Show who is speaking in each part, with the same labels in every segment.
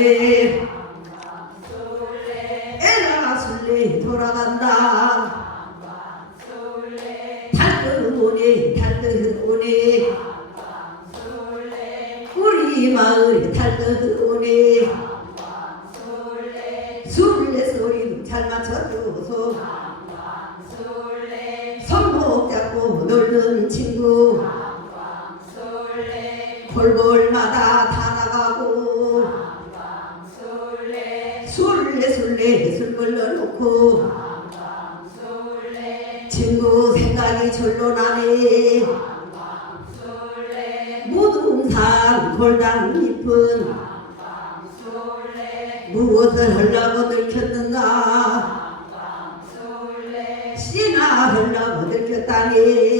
Speaker 1: Hey. 들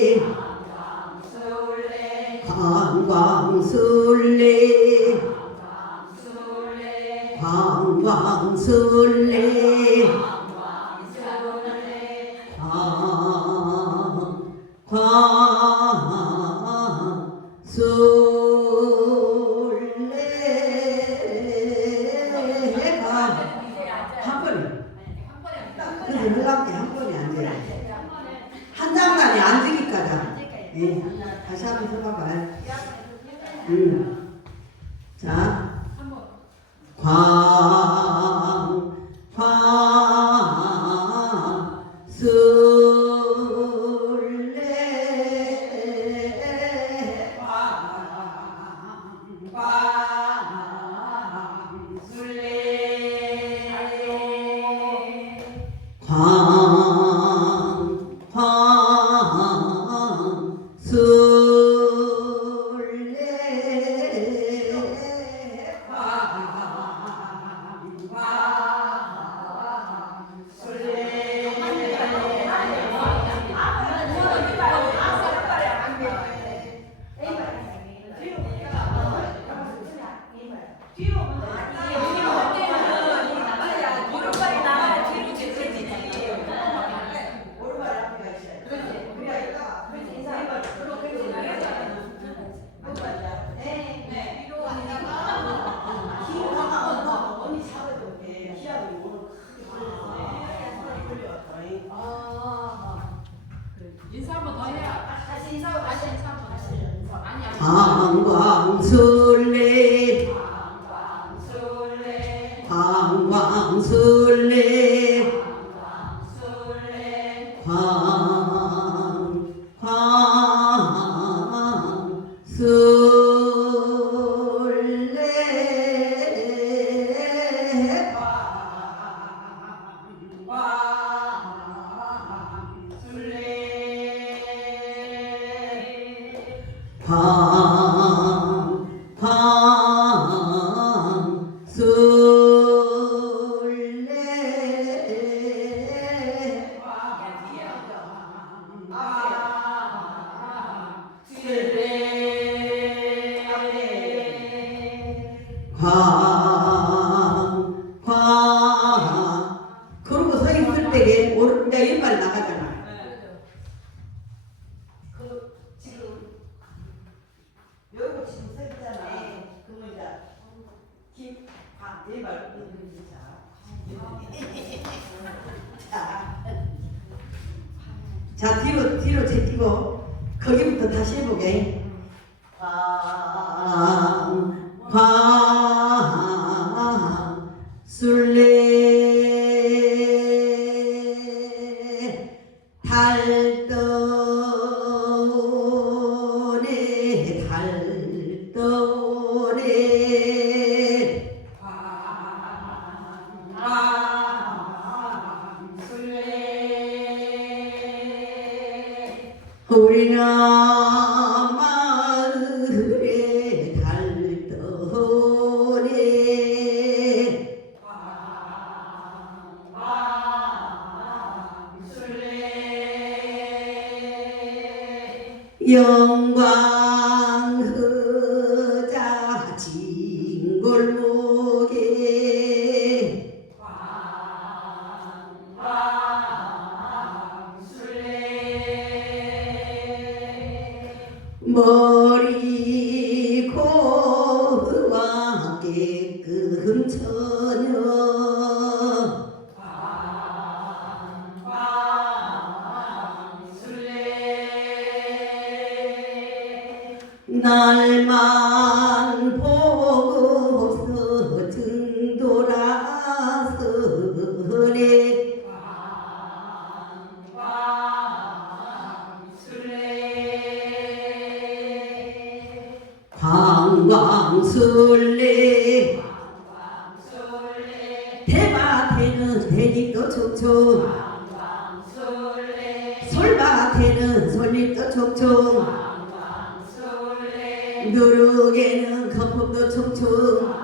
Speaker 2: 아니.
Speaker 1: 관 머 누룩에는 거품도 촉촉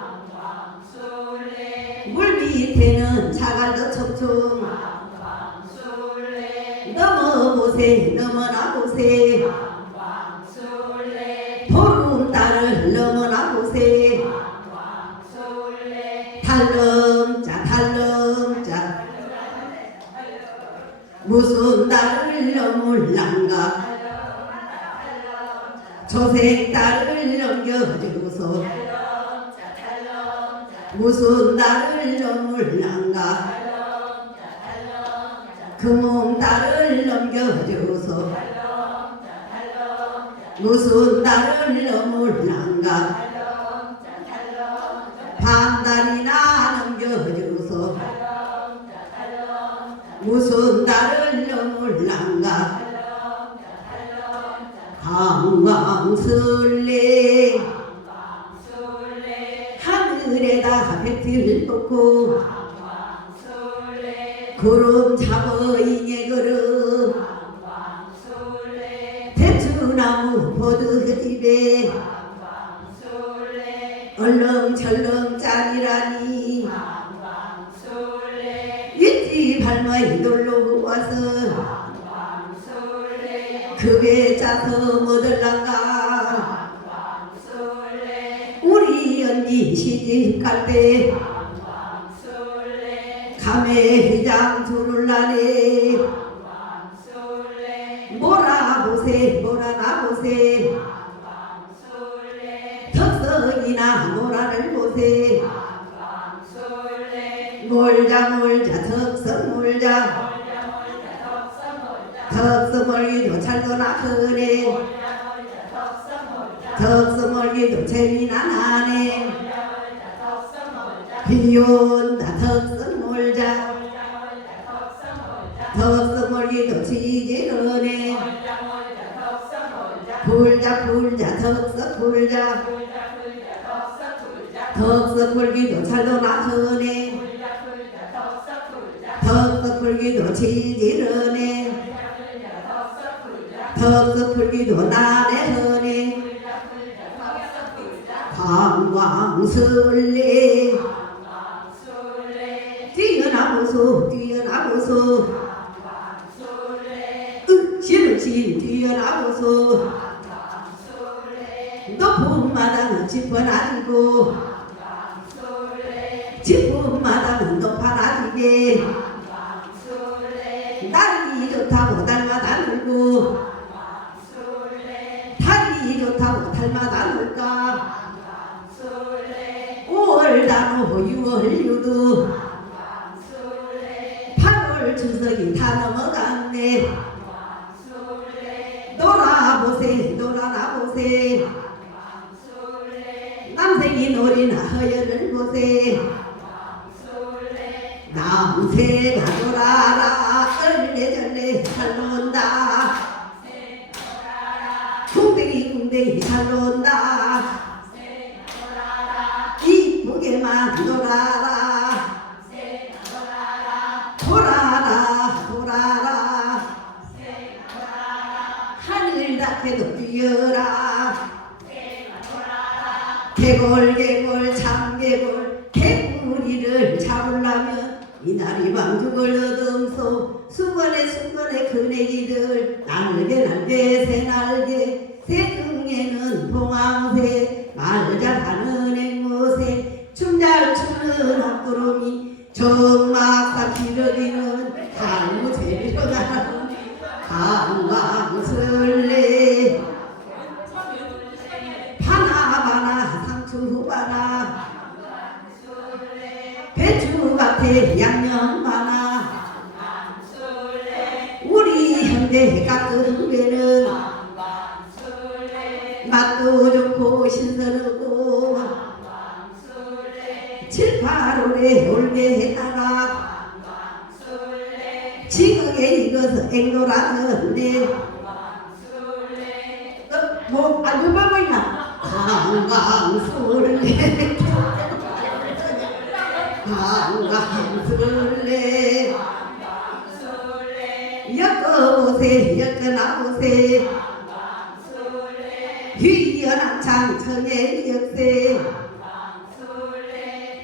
Speaker 1: 무슨 달을 넘을란가? 반달이나 넘겨주소 무슨 달을 넘을란가? 강광술래. 하늘에다 배틀 놓고 구름 잡어 보드집에 얼렁철렁 짜리라니. 일찍 할머니 놀러 와서 그게 짜서 뭐들란가. 우리 언니 시집 갈때 불자. 덕석 불기도 잘도나 흐네. 덕석 불기도 지지르네. 덕석 나네 흐네. 광광술래 마당은 짚 순간에 순간에 그네기들 날개 날개 새날개 새 등에는 봉황새 말자 가는 앵무새 춤 잘 추는 학구름이 정막사 기러기는 강무새로 가는 강강설레 파나바나 상추 후바나 배추 같아 양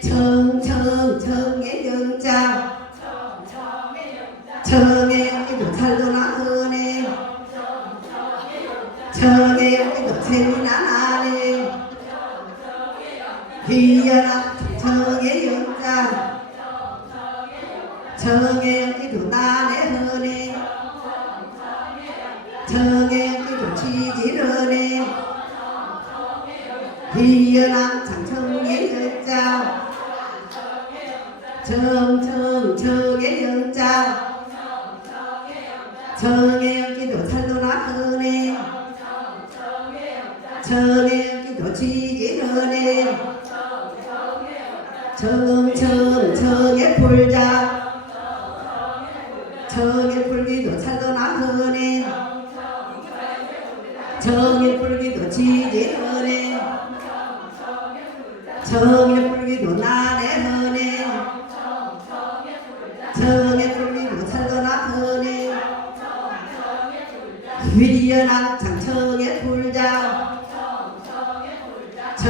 Speaker 1: 청청청의 영장 정의 기도난에. 흔해 정의 기도 지지르네. 희연한 장청의 현자 정청 정의 현자 정의 기도 찰로나 흔해 정의 기도 지지르네. 정청 정의 풀자.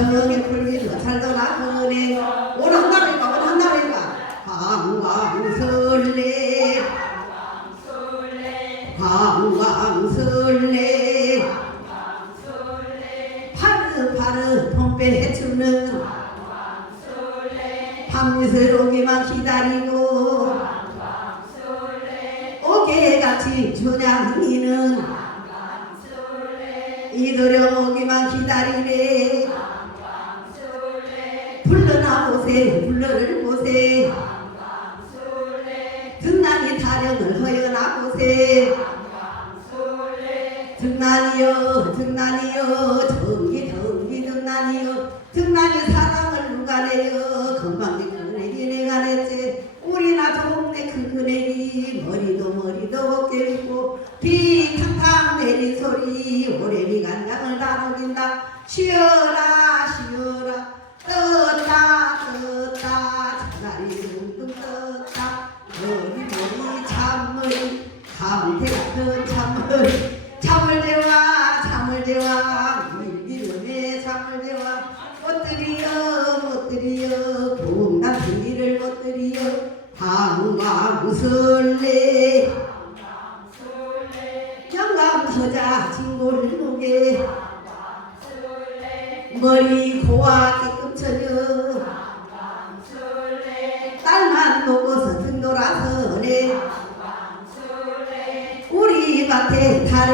Speaker 1: 젊음이 불길로 살더라 그래 원한다니까 원한다니까 방광설레 방광설레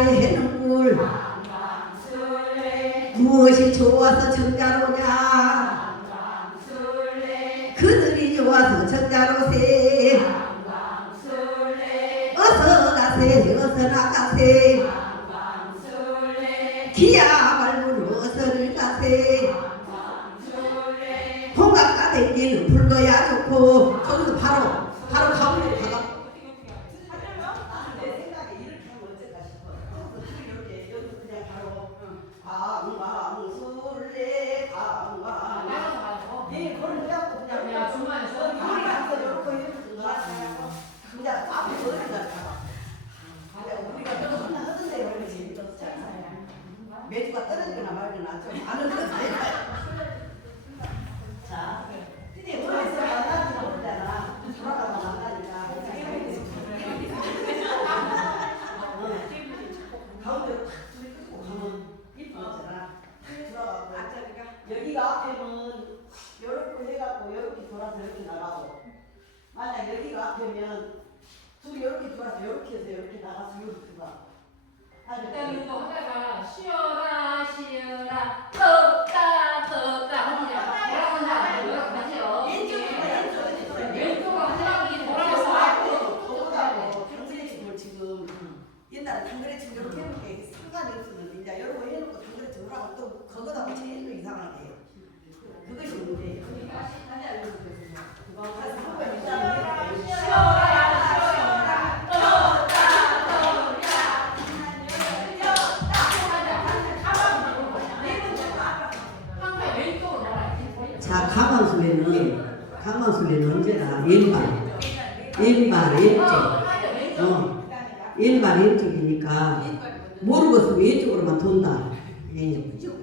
Speaker 1: 해놓을. 무엇이 좋아서
Speaker 3: 매주가 떨어지거나 말거나 좀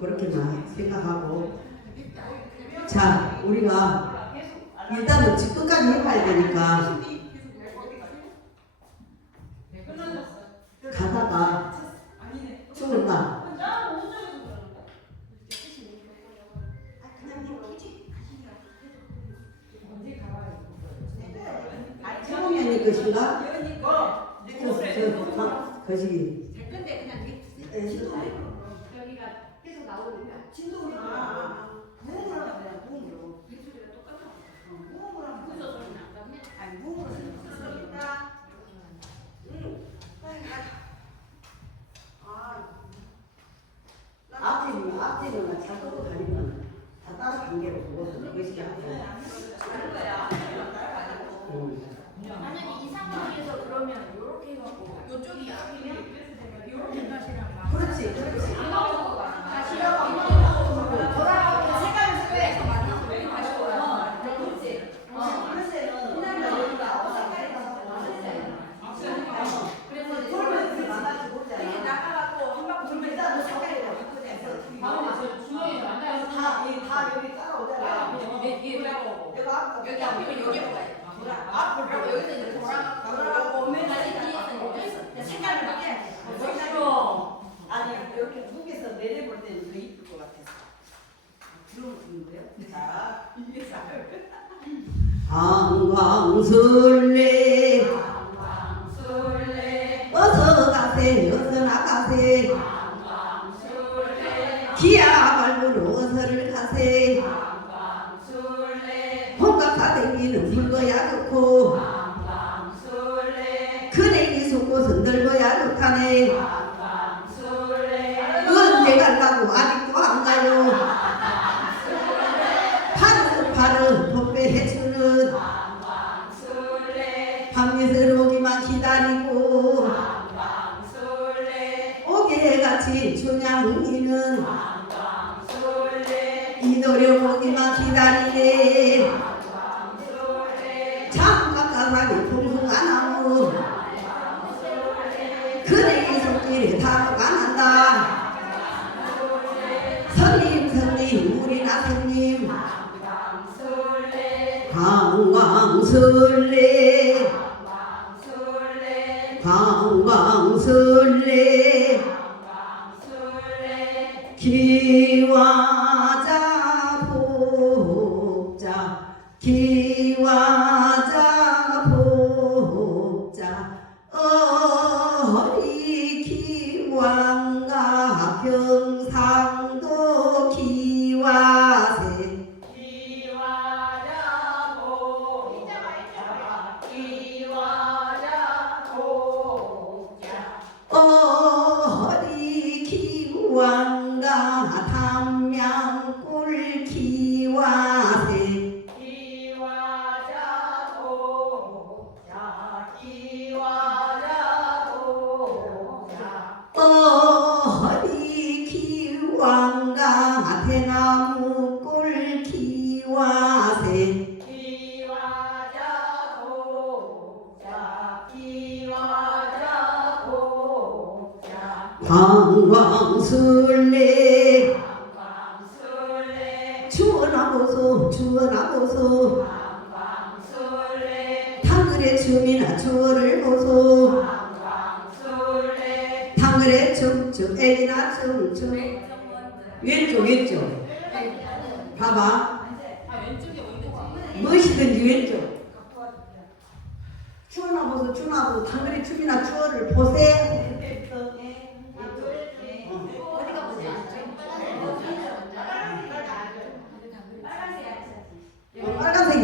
Speaker 4: 그렇게만 생각하고. 자 우리가 일단은 집 끝까지 해봐야 되니까 가다가 죽었다. 죽으면 이 것인가? 그지.
Speaker 3: 근데 그냥 Kuha.
Speaker 1: 방황설레. Vọng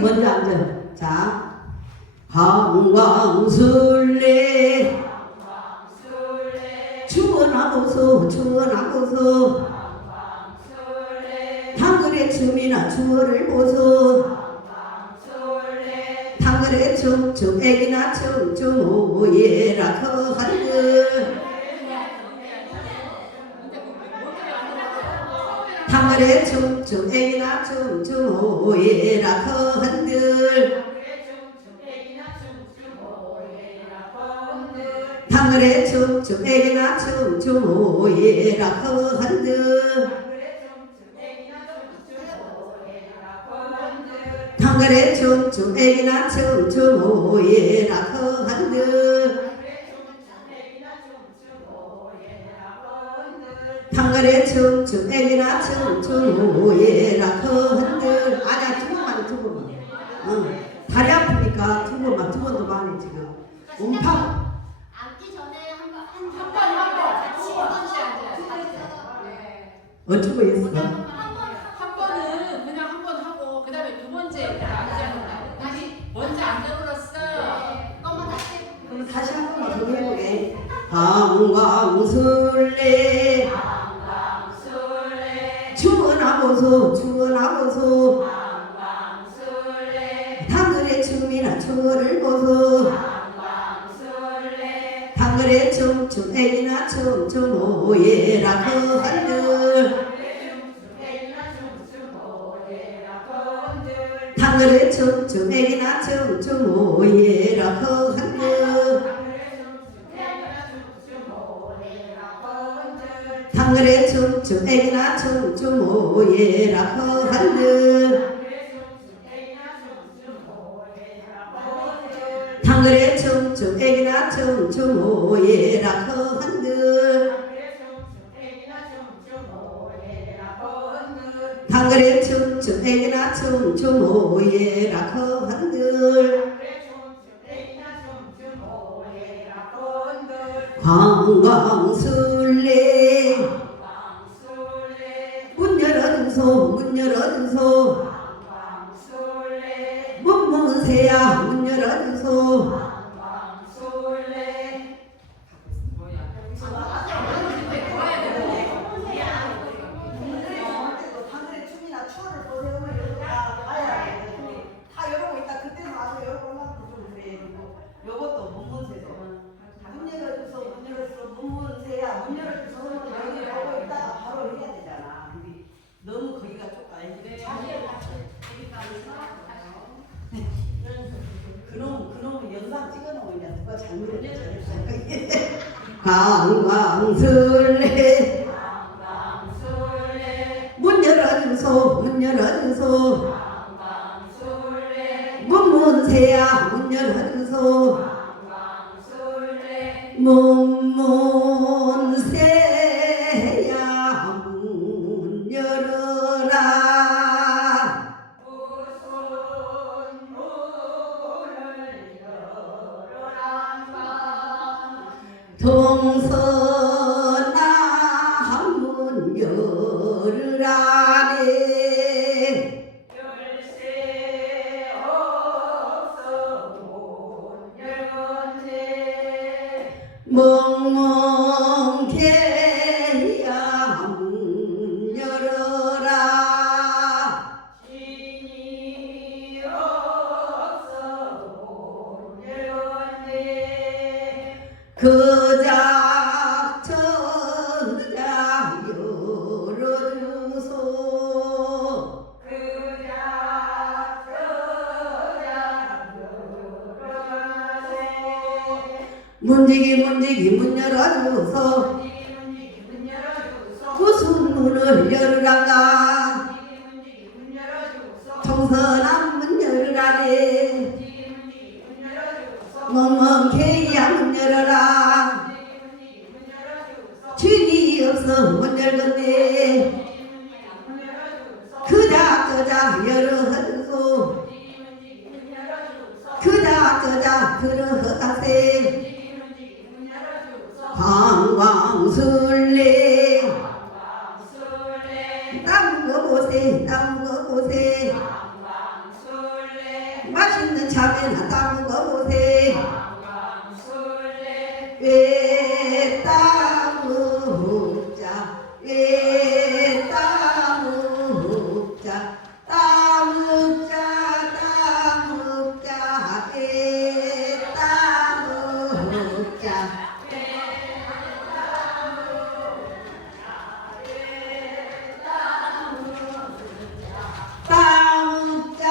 Speaker 1: 먼저
Speaker 5: 앉아요. 자,
Speaker 4: 강광술래. 추원하고서 추원하고서. 예라
Speaker 1: 헌들. 당그레 춤춤 애기나 춤춤 오예라 헌들. 당그레 춤춤 애기나 춤춤 오예라 헌들. 아니야 두 번만 두 번만. 응. 어쩌고 있어?
Speaker 2: 한 번은 그냥 한 번 하고 그 다음에 두 번째 앉아는 다시 먼저 앉아버렸어.
Speaker 6: 엄마 다시.
Speaker 1: 그럼 다시 한 번만 더 해보게. 방광술래. 주원하고서 주원하고서. 당근의 춤이나 춤을 보소 당근의 춤춤 애기나 춤춤 오예라 그 한들 애기나 춤춤 오예라 그 한들 당근의 춤춤 애기나 춤춤 오예라 그 한들 애기나 춤춤 오예라 그 한들. 관광술래 문 열어주소 문 열어주소 문문 새야 문 열어주소
Speaker 2: 뭐야? 뭐야 되고.
Speaker 3: 당근의 춤이나 추어를 보세요. 이러고 다 봐야 돼. 근데 다 이러고 있다. 그때는 와서 이러고 올라가고 좀 그래. 요것도 문문세죠. 문 열어줘서 문 열어줘서 문문세야. 문 열어줘서 여기 보고 있다가 바로 해야 되잖아. 근데 너무 거기가 좁아. 그놈 그놈 영상 찍어놓으면 이제 누가 잘못했지.
Speaker 1: 관광술래 문 열어주소 문 열어주소. 문문 새야 문 열어주소. 문문 그작천자 열어주소. 문지기 문지기 문 열어주소 그다